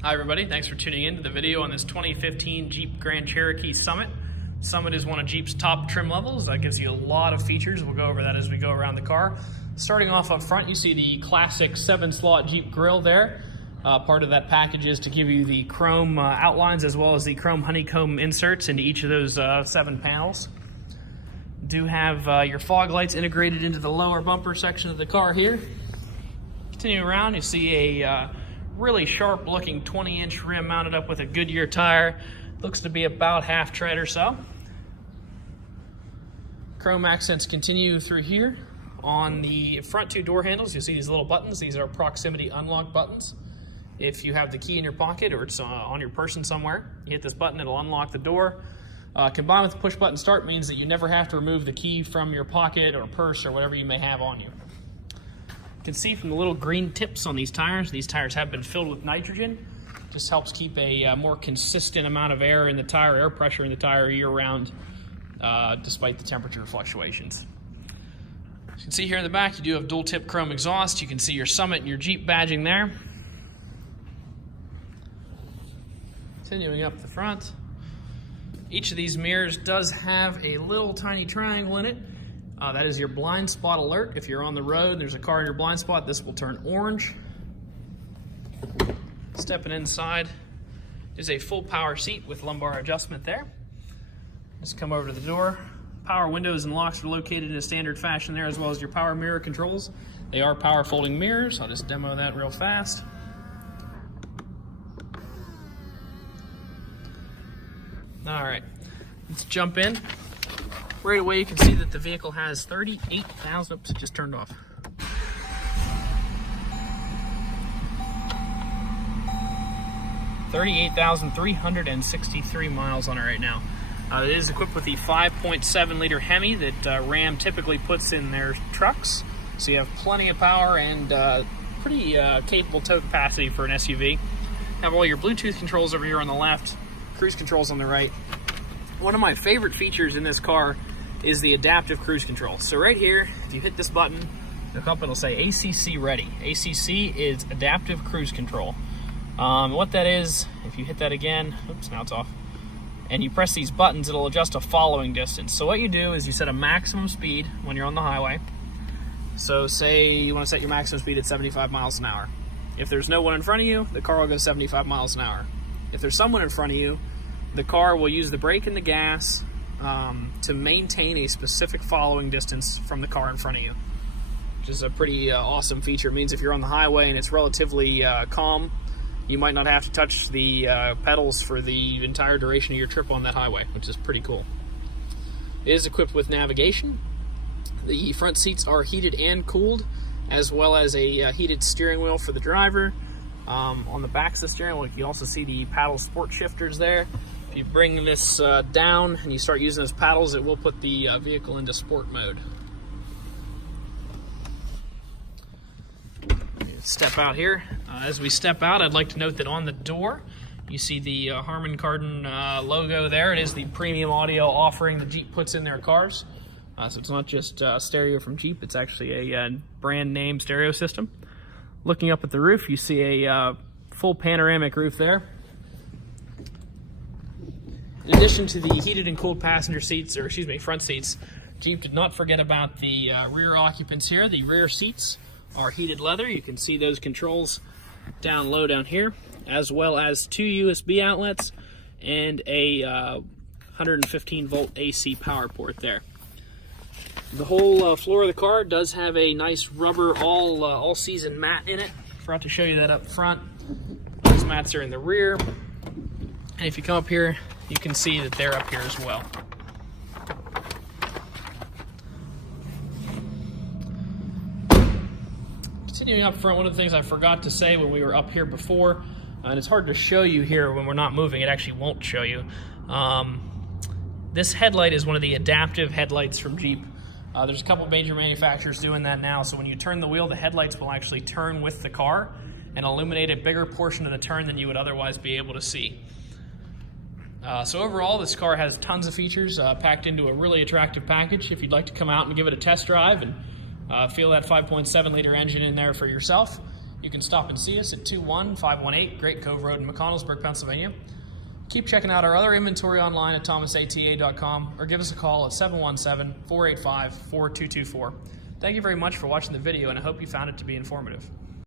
Hi everybody, thanks for tuning in to the video on this 2015 Jeep Grand Cherokee Summit. Summit is one of Jeep's top trim levels. That gives you a lot of features. We'll go over that as we go around the car. Starting off up front, you see the classic 7-slot Jeep grille there. Part of that package is to give you the chrome outlines as well as the chrome honeycomb inserts into each of those 7 panels. Do have your fog lights integrated into the lower bumper section of the car here. Continue around, you see a really sharp looking 20-inch rim mounted up with a Goodyear tire. Looks to be about half tread or so. Chrome accents continue through here. On the front 2 door handles, you'll see these little buttons. These are proximity unlock buttons. If you have the key in your pocket or it's on your person somewhere, you hit this button, it'll unlock the door. Combined with the push button start means that you never have to remove the key from your pocket or purse or whatever you may have on you. You can see from the little green tips on these tires have been filled with nitrogen. Just helps keep a more consistent amount of air in the tire, air pressure in the tire year-round, despite the temperature fluctuations. As you can see here in the back, you do have dual-tip chrome exhaust. You can see your Summit and your Jeep badging there. Continuing up the front, each of these mirrors does have a little tiny triangle in it. That is your blind spot alert. If you're on the road and there's a car in your blind spot, this will turn orange. Stepping inside is a full power seat with lumbar adjustment there. Just come over to the door. Power windows and locks are located in a standard fashion there, as well as your power mirror controls. They are power folding mirrors. I'll just demo that real fast. All right, let's jump in. Right away, you can see that the vehicle has 38,000, oops, it just turned off. $38,363 miles on it right now. It is equipped with the 5.7 liter Hemi that Ram typically puts in their trucks. So you have plenty of power and pretty capable tow capacity for an SUV. Have all your Bluetooth controls over here on the left, cruise controls on the right. One of my favorite features in this car is the adaptive cruise control. So right here, if you hit this button, the company will say ACC ready. ACC is adaptive cruise control. What that is, if you hit that again, oops, now it's off, and you press these buttons, it'll adjust a following distance. So what you do is you set a maximum speed when you're on the highway. So say you want to set your maximum speed at 75 miles an hour. If there's no one in front of you, the car will go 75 miles an hour. If there's someone in front of you, the car will use the brake and the gas to maintain a specific following distance from the car in front of you, which is a pretty awesome feature. It means if you're on the highway and it's relatively calm, you might not have to touch the pedals for the entire duration of your trip on that highway, which is pretty cool. It is equipped with navigation. The front seats are heated and cooled, as well as a heated steering wheel for the driver. On the backs of the steering wheel, you can also see the paddle sport shifters there. If you bring this down and you start using those paddles, it will put the vehicle into sport mode. Step out here. As we step out, I'd like to note that on the door, you see the Harman Kardon logo there. It is the premium audio offering that Jeep puts in their cars. So it's not just stereo from Jeep, it's actually a brand name stereo system. Looking up at the roof, you see a full panoramic roof there. In addition to the heated and cooled passenger seats, or excuse me, front seats, Jeep did not forget about the rear occupants here. The rear seats are heated leather. You can see those controls down low down here, as well as 2 USB outlets and a 115 volt AC power port there. The whole floor of the car does have a nice rubber all-season mat in it. Forgot to show you that up front. Those mats are in the rear. And if you come up here, you can see that they're up here as well. Continuing up front, one of the things I forgot to say when we were up here before, and it's hard to show you here when we're not moving, it actually won't show you. This headlight is one of the adaptive headlights from Jeep. There's a couple major manufacturers doing that now, so when you turn the wheel, the headlights will actually turn with the car and illuminate a bigger portion of the turn than you would otherwise be able to see. So overall, this car has tons of features packed into a really attractive package. If you'd like to come out and give it a test drive and feel that 5.7 liter engine in there for yourself, You can stop and see us at 21518 Great Cove Road in McConnellsburg, Pennsylvania. Keep checking out our other inventory online at thomasata.com or give us a call at 717-485-4224. Thank you very much for watching the video, and I hope you found it to be informative.